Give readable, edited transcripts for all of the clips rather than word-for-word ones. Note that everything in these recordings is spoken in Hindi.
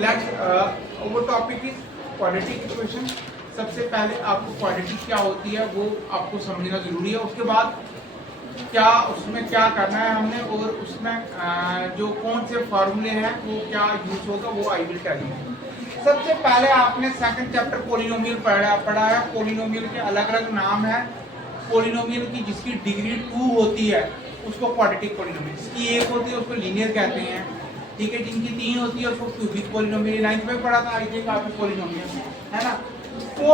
लेट्स वो टॉपिक इज क्वाड्रेटिक इक्वेशन। सबसे पहले आपको क्वाड्रेटिक क्या होती है वो आपको समझना जरूरी है। उसके बाद क्या उसमें क्या करना है हमने, और उसमें जो कौन से फार्मूले हैं वो क्या यूज होगा वो आई विल टेल यू। सबसे पहले आपने सेकंड चैप्टर पोलिनोमियल पढ़ा है। पोलिनोमियल के अलग अलग नाम है। पोलिनोमियल की जिसकी डिग्री 2 होती है उसको क्वाड्रेटिक पोलिनोमियल, जिसकी 1 होती है उसको लीनियर कहते हैं, ठीक है। जिनकी 3 होती है उसको क्यूबिक पोलिनोमियल। 9th में पढ़ा था आई थिंक आपने पोलिनोमियल, है ना। तो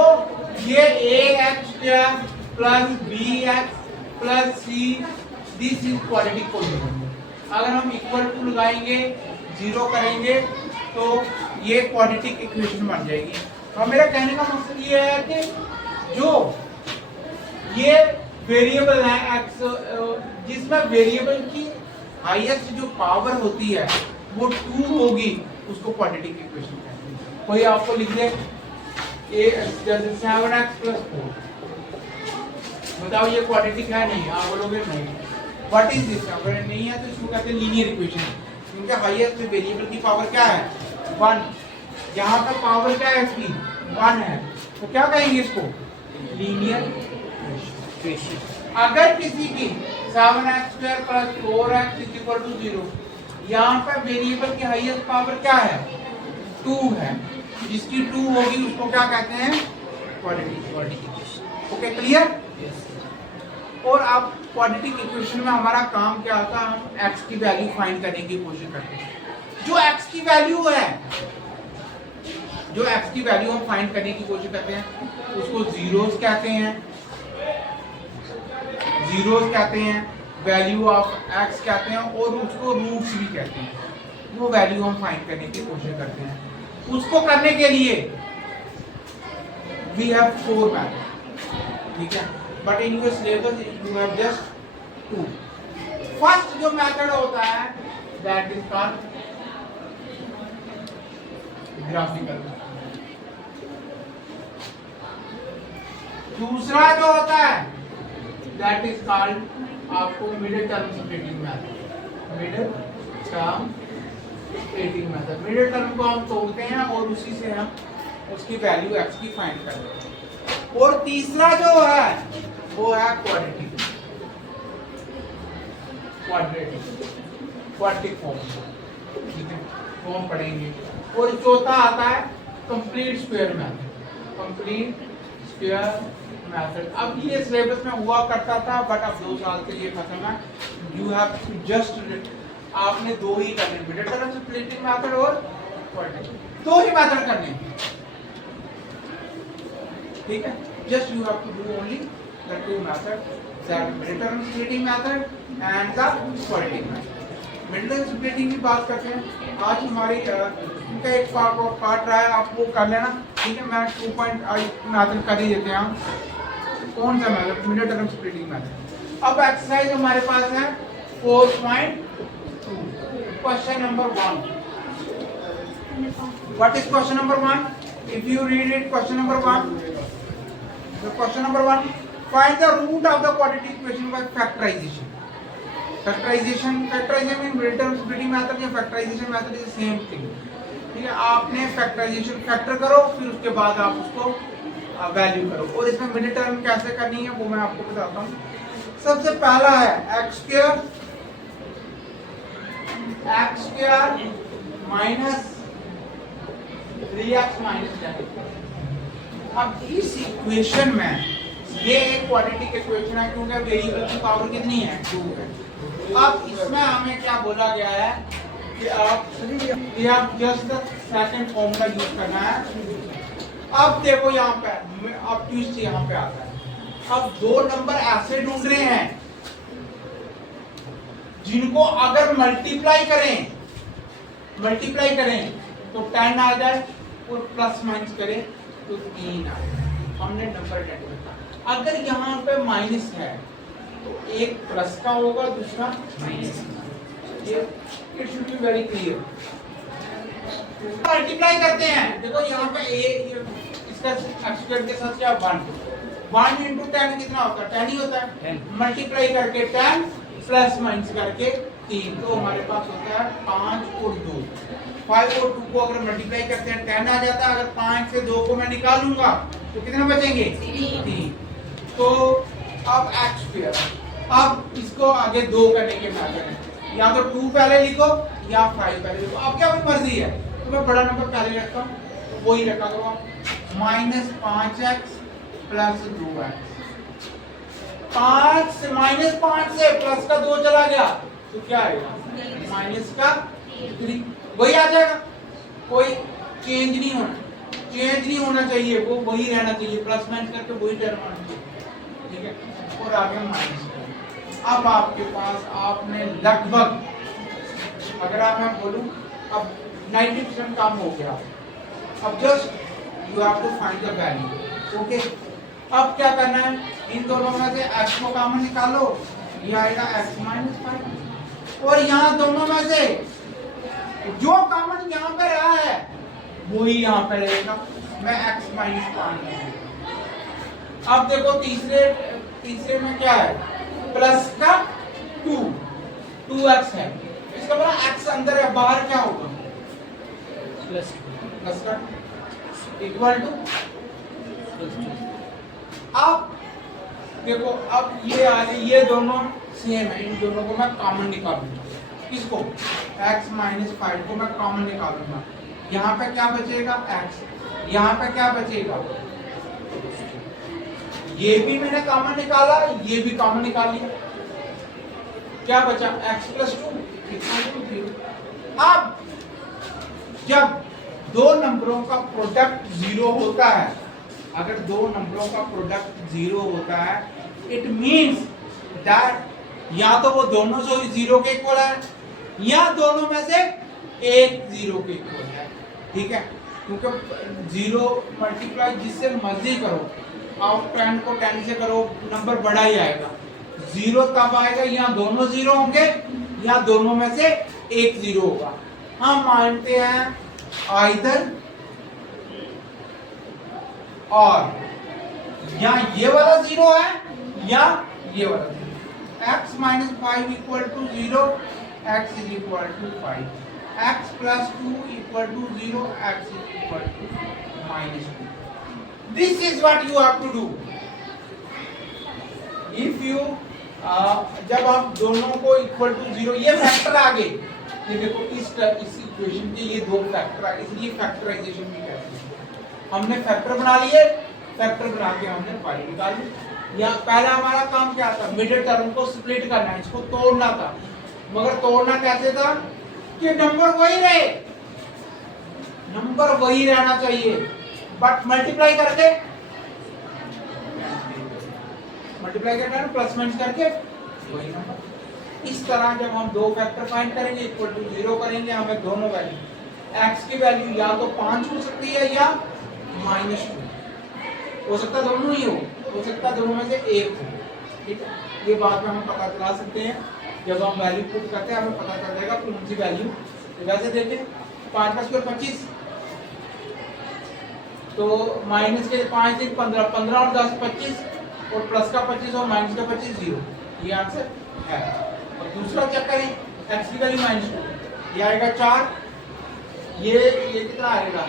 ये ax² plus bx plus c, this is quadratic polynomial. अगर हम इक्वल टू लगाएंगे, 0 करेंगे तो ये क्वाड्रेटिक इक्वेशन बन जाएगी। और मेरा कहने का मकसद ये है कि जो ये वेरिएबल है x, जिसमें वेरिएबल की हाईएस्ट जो पावर होती है वो 2 होगी, उसको क्वाड्रेटिक इक्वेशन कहते हैं। कोई आपको लिख दे जैसे 7x प्लस 4, बताओ ये क्वाड्रेटिक है? नहीं। आप बोलोगे नहीं। What is this? अगर नहीं है तो इसको कहते हैं लीनियर इक्वेशन, क्योंकि हाईएस्ट वेरिएबल की पावर क्या है? 1। यहाँ पर पावर क्या है इसकी? 1 है, तो क्या कहेंगे इसको? Linear equation. अगर किसी की 7x² plus 4x is equal to 0, यहाँ पर वेरिएबल की हाईएस्ट पावर क्या है? 2 है, जिसकी 2 होगी उसको क्या कहते हैं? Quadratic equation. Okay, clear? और आप क्वाड्रेटिक इक्वेशन में हमारा काम क्या होता है? हम x की वैल्यू फाइंड करने की कोशिश करते हैं। जो x की वैल्यू है, जो x की वैल्यू हम फाइंड करने की कोशिश करते हैं उसको जीरोस कहते हैं, जीरोस कहते हैं, वैल्यू ऑफ x कहते हैं, और उसको रूट्स भी कहते हैं। वो वैल्यू हम फाइंड करने की कोशिश करते हैं। उसको करने के लिए वी हैव 4 मेथड, ठीक है। But in your syllabus you have just 2। First जो मेथड होता है दैट इज कॉल्ड ग्राफिकल। दूसरा जो होता है दैट इज कॉल्ड आपको middle term splitting method. Middle term splitting method, middle term को हम तोड़ते हैं और उसी से हम उसकी वैल्यू x की फाइंड करते हैं। और तीसरा जो है वो है क्वाड्रेटिक, क्वाड्रेटिक फॉर्म, ठीक है, वो हम पढ़ेंगे। और चौथा आता है complete square method, complete square method. अब ये सिलेबस में हुआ करता था बट अब 2 साल से ये खत्म है। यू हैव टू जस्ट, आपने 2 ही करने, मिडिल टर्म स्प्लिटिंग मेथड और क्वाड्रेटिक, 2 ही मेथड करने, ठीक है। Just you have to do only the 2 methods, that middle term splitting method and the quadratic method। middle term splitting की बात करते हैं। आज हमारी इनका एक पार्ट रहा है, आप वो कर लेना, ठीक है। मैं 2.8 मेथड कर ही देते हैं हम। कौन सा method? Middle term splitting method. अब एक्सरसाइज हमारे पास है 4.2, question number 1। What is question number 1? If you read it, question number 1, the question number 1, find the root of the quadratic equation by factorization। factorization means middle term splitting method या factorization method is the same thing, ठीक है। आपने factorization फैक्टर करो, फिर उसके बाद आप उसको वैल्यू करो। और इसमें मिडिल टर्म कैसे करनी है वो मैं आपको बताता हूँ। सबसे पहला है x² माइनस 3x माइनस 10। अब इस इक्वेशन में ये एक क्वाड्रेटिक इक्वेशन है क्योंकि वेरिएबल की पावर कितनी है? 2 है। अब इसमें हमें क्या बोला गया है कि आप जस्ट सेकंड फॉर्मूला यूज करना है। अब देखो यहाँ पे, अब ट्विस्ट यहाँ पे आता है। अब 2 नंबर ऐसे ढूंढ रहे हैं जिनको अगर मल्टीप्लाई करें तो 10 आ जाए, और प्लस माइनस करें तो 3 आ जाए। हमने नंबर 10 लिखा। अगर यहाँ पे माइनस है तो एक प्लस का होगा, दूसरा माइनस का। ये it should be very clear. Multiply करते हैं, देखो यहाँ पे इसका x² के साथ क्या 1 into 10 कितना होता है? 10 ही होता है। मल्टीप्लाई करके 10 प्लस माइनस करके 3, तो हमारे पास होता है 5 और 2, 5 और 2 को अगर मल्टीप्लाई करते हैं 10 आ जाता है। अगर 5 से 2 को मैं निकालूंगा तो कितने बचेंगे? 3। तो अब x स्क्वायर, अब इसको आगे 2 करने के मेथड है, या तो 2 पहले लिखो या 5 पहले लिखो, अब क्या अपनी मर्जी है। तो मैं बड़ा नंबर पहले रखता हूँ, तो वही रखा करो आप, -5x प्लस 2x। 5 से -5 से प्लस का 2 चला गया तो क्या आएगा? माइनस का 3, वही आ जाएगा, कोई चेंज नहीं होना चाहिए, वो वही रहना चाहिए, प्लस माइनस करके वही टर्म आना चाहिए, ठीक है। और आगे माइनस। अब आपके पास आपने लगभग, अगर आप मैं बोलूं अब 90% काम हो गया, अब just you have to find the value, okay. अब क्या करना है, इन दोनों में से x को कॉमन निकालो, ये आएगा x - 5, और यहाँ दोनों में से जो कॉमन यहाँ पे रहा है वही यहाँ पे रहेगा, मैं x - 5। अब देखो तीसरे में क्या है, प्लस का 2x है, इसका मतलब x अंदर है, बाहर क्या होगा? प्लस का इक्वल टू। अब देखो, अब ये दोनों सेम है, इन दोनों को मैं कॉमन निकालूंगा, किसको? x - 5 को मैं कॉमन निकालूंगा, यहाँ पे क्या बचेगा? x, यहाँ पे क्या बचेगा? ये भी मैंने कॉमन निकाला, ये भी कॉमन निकाल लिया, क्या बचा? x + 2 = 0। अब जब दो नंबरों का प्रोडक्ट 0 होता है, अगर दो नंबरों का प्रोडक्ट 0 होता है, इट मींस दैट या तो वो दोनों जो 0 के इक्वल है, या दोनों में से एक 0 के इक्वल है, ठीक है। क्योंकि 0 मल्टीप्लाई जिससे मर्जी करो, आप 10 को 10 से करो, नंबर बड़ा ही आएगा। 0 तब आएगा या दोनों 0 होंगे, या दोनों में से एक 0 होगा। हम मानते हैं आइदर और, या ये वाला 0 है या ये वाला 0। x - 5 = 0, x = 5, x + 2 = 0, x = -2। This is what you have to do. If you जब आप दोनों को इक्वल टू 0, ये फैक्टर आगे, ये देखो इस इक्वेशन के ये दो फैक्टर आगे, इसलिए फैक्टराइजेशन भी कहते हैं। हमने फैक्टर बना लिए, फैक्टर बना के हमने पाई निकाल ली। या पहला हमारा काम क्या था? मिडिल टर्म को स्प्लिट करना, इसको तोड़ना था। मगर तोड़ना कैसे था कि नंबर वही रहे, नंबर वही रहना चाहिए, बट मल्टीप्लाई करके प्लस माइनस करके वही नंबर। इस तरह जब हम दो फैक्टर फाइंड करेंगे, इक्वल टू 0 करेंगे, हमें दोनों वैल्यू, x की वैल्यू या तो 5 हो सकती है या -2 हो सकता है, दोनों ही हो सकता है दोनों में से एक हो, ठीक है। ये बात में हम पता चला सकते हैं, जब हम वैल्यू पुट करते हैं हमें पता चल जाएगा कौन सी वैल्यू। वैसे देखें 5 का स्क्वायर 25, तो माइनस के 5 से 15, 15 और 10 25, और प्लस का 25 और माइनस का 25 0, ये आंसर है। और दूसरा चेक करें, x की वैल्यू -2, ये आएगा 4, ये कितना आएगा?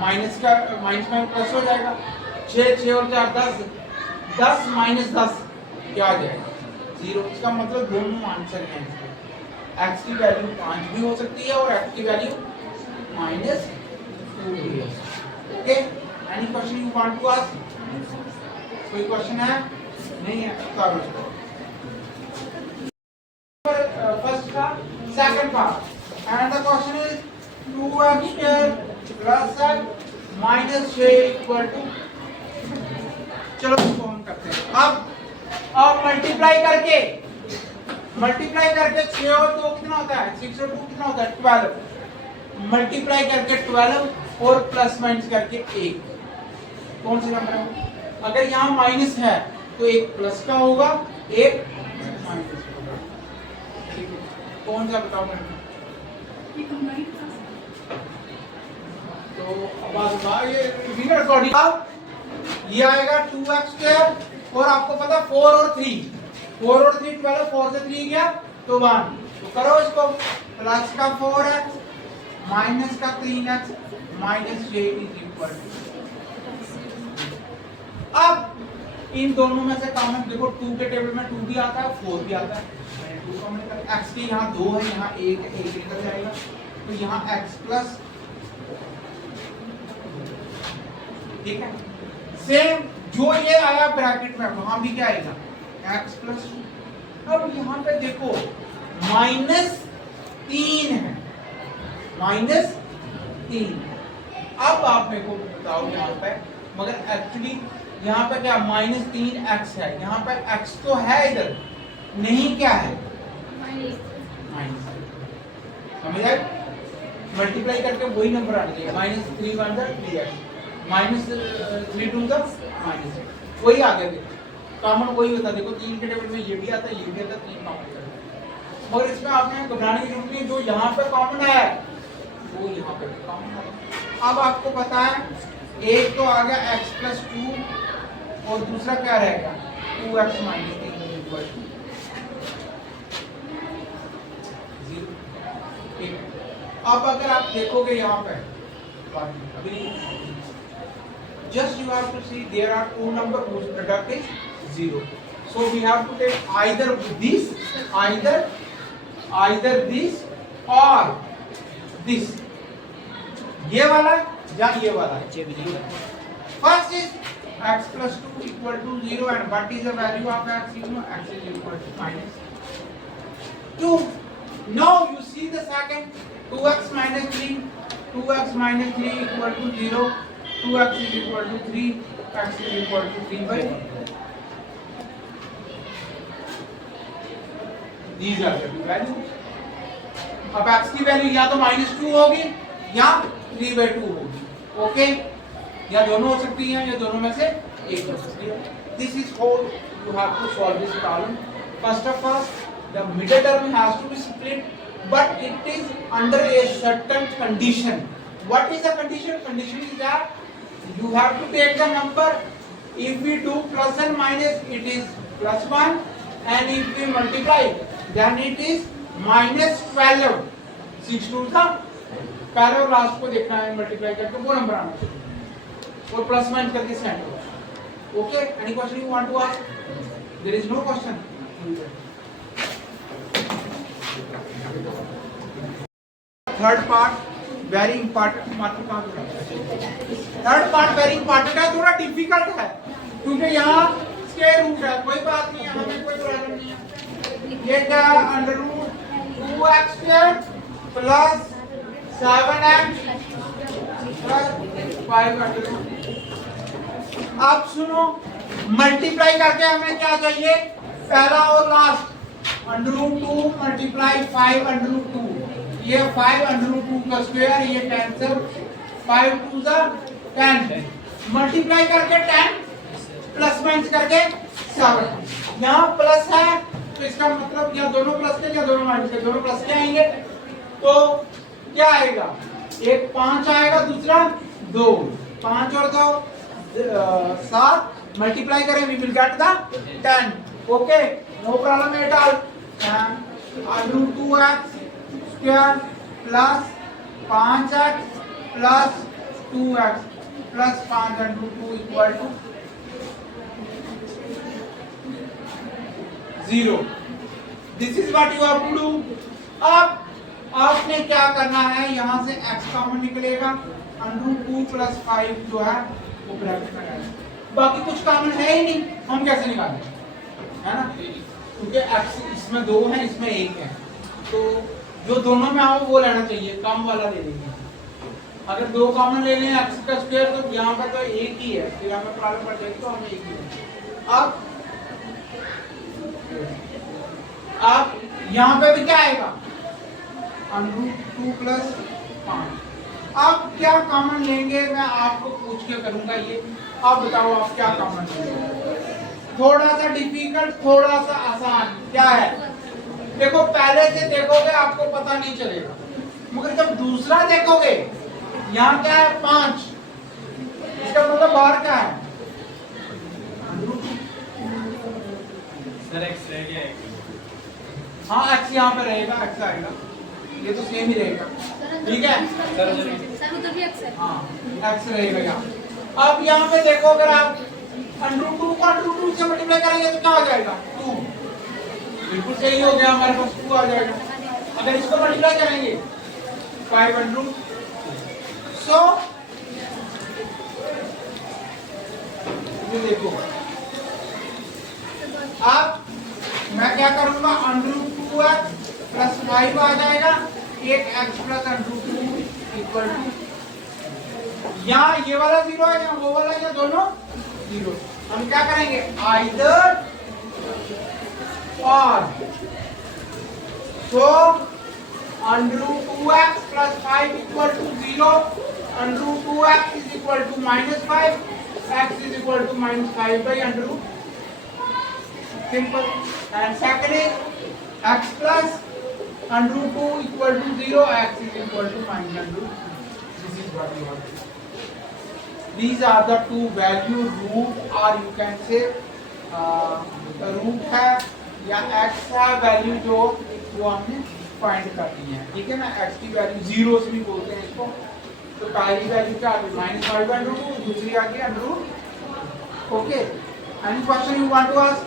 माइनस में प्लस हो जाएगा, 6 और 4 10, 10 - 10 क्या आ जाएगा? 0। इसका मतलब दोनों आंसर हैं। x की वैल्यू 5 भी हो सकती है और x की वैल्यू -2 भी है। Okay, any question you want to ask? कोई क्वेश्चन है? नहीं है, करो इसको। फर्स्ट का second part, and the question is 2x² + x -6 = चलो इसको हम करते हैं। अब मल्टीप्लाई करके 6 और 2 कितना होता है? 6 और 2 कितना होता है? 12। मल्टीप्लाई करके 12 और प्लस माइनस करके 1, कौन सा नंबर है? अगर यहाँ माइनस है तो एक प्लस का होगा, एक माइनस का होगा, ठीक है। कौन सा बताओ मैडम? तो अब ये रिकॉर्डिंग, ये आएगा 2x² और आपको पता 4 और 3 12, 4 से 3 गया तो 1, तो करो इसको, प्लस का 4x माइनस का 3x minus j is equal to. अब इन दोनों में से कॉमन देखो, 2 के टेबल में 2 भी आता है, 4 भी आता है, मैंने 2 कॉमन कर, x की यहाँ 2 है, यहाँ 1 है, 1 निकल जाएगा, तो यहाँ x प्लस, ठीक है। सेम जो ये आया ब्रैकेट में वहां भी क्या आएगा, x प्लस 2। अब यहाँ पे देखो माइनस 3 है, माइनस 3। अब आप मेरे को बताओ यहाँ पे, मगर एक्चुअली यहाँ पे क्या माइनस 3x है, यहाँ पे x तो है इधर, नहीं क्या है माइनस, समझ आए? मल्टीप्लाई करके वही नंबर आने चाहिए, माइनस 3 1 3x माइनस 3 2 माइनस, वही आ गया। देखो कॉमन वही होता है, देखो 3 के टेबल में ये भी आता है, ये भी आता है, 3 कॉमन करते हैं। और इसमें आपने घबराने की जरूरत नहीं, जो यहाँ पे कॉमन है वो यहाँ पे भी कॉमन है। अब आपको पता है एक तो आ गया x प्लस 2 और दूसरा क्या रहेगा 2x माइनस 3 इक्वल टू 0। ठीक है, अब अगर आप देखोगे यहाँ पे अभी just you have to see there are two number whose product is 0, so we have to take either this or this, ये वाला या ये वाला। First is x plus 2 equal to 0 and what is the value of x? You know x is equal to minus 2. Now you see the second, 2x minus 3, 2x minus 3 equal to 0, 2x is equal to 3, x is equal to 3 by 1. These are the values. अब x की वैल्यू या तो -2 होगी या 3/2 होगी, ओके, या दोनों हो सकती है या दोनों में से एक हो सकती है। This is how you have to solve this problem. First of all the middle term has to be split, but it is under a certain condition. What is the condition? Condition is that you have to take the number, if we do plus and minus it is +1 and if we multiply then it is -12। 6 2 था, पहले और लास्ट को देखना है, मल्टीप्लाई करके वो नंबर आना चाहिए और प्लस माइनस करके सेंड होगा। Okay, any question you want to ask? There is no question. Third part very important, third part very important है, थोड़ा डिफिकल्ट है क्योंकि यहाँ स्क्वायर रूट है। कोई बात नहीं है, हमें कोई प्रॉब्लम नहीं है। ये क्या under root 2x plus 7x plus 5 under root. अब सुनो, मल्टीप्लाई करके हमें क्या चाहिए, पहला और last, under root 2 multiply 5 under root 2, ये 5 अंडर रूट 2 का स्क्वायर, ये कैंसिल, 5 2 10, मल्टीप्लाई करके 10 प्लस माइनस करके 7। यहाँ प्लस है तो इसका मतलब या दोनों प्लस के या दोनों माइनस के, दोनों प्लस के आएंगे तो क्या आएगा, एक 5 आएगा, दूसरा 2, 5 और 2 7, मल्टीप्लाई करें we will get the 10। Okay, no problem at all. Under root 2x square plus 5x plus 2x plus 5 under root 2 equal to 0। This is what you have to do. अब आपने क्या करना है, यहाँ से x कॉमन निकलेगा, अंडर रूट 2 प्लस 5 जो है वो ब्रैकेट में रहेगा, बाकी कुछ कॉमन है ही नहीं, हम कैसे निकालें, है ना, क्योंकि x इसमें 2 है, इसमें 1 है, तो जो दोनों में आओ वो लेना चाहिए, कम वाला ले लेंगे। अगर 2 कॉमन ले लें x का स्क्वायर तो यहाँ पर तो 1 ही है, फिर हमें प्रॉब्लम पड़ जाएगी, तो हमें 1 ही लेंगे। अब यहाँ पे भी क्या आएगा, अंडर रूट 2 प्लस 5। अब क्या कॉमन लेंगे मैं आपको पूछ के करूंगा ये, अब बताओ आप क्या कॉमन लेंगे। थोड़ा सा डिफिकल्ट, थोड़ा सा आसान, क्या है, देखो पहले से देखोगे आपको पता नहीं चलेगा, मगर जब दूसरा देखोगे यहाँ क्या है 5, इसका मतलब बाहर क्या है, सर x रह गया, हाँ x यहाँ पे रहेगा, x आएगा, ये तो सेम ही रहेगा, ठीक है। सर उधर भी एक्स है। हाँ एक्स रहेगा यहाँ। अब यहाँ पे देखो, अगर आप √2 को √2 से मल्टीप्लाई करेंगे तो क्या हो जाएगा 2, बिल्कुल सही हो गया, हमारे पास 2 आ जाएगा। अगर इसको मल्टीप्लाई करेंगे 5 सो ये देखो, अब मैं क्या करूंगा, √2x प्लस 5 आ जाएगा, एक x प्लस √2 इक्वल टू, यहाँ ये वाला 0 है, यहाँ वो वाला, या दोनों 0। हम क्या करेंगे, आइदर और, so √2x plus 5 equal to 0, √2x is equal to -5, x is equal to -5 by √, simple. And second is x plus √2 equal to 0, x is equal to -√2. This is what you have to do. These are the two value root, or you can say root है या x है वैल्यू जो वो हमने फाइंड करनी है, ठीक है ना। x की वैल्यू जीरोस भी बोलते हैं इसको। तो पहली वैल्यू क्या आ गई -5 by √2, दूसरी आ गई √, okay. Any question you want to ask?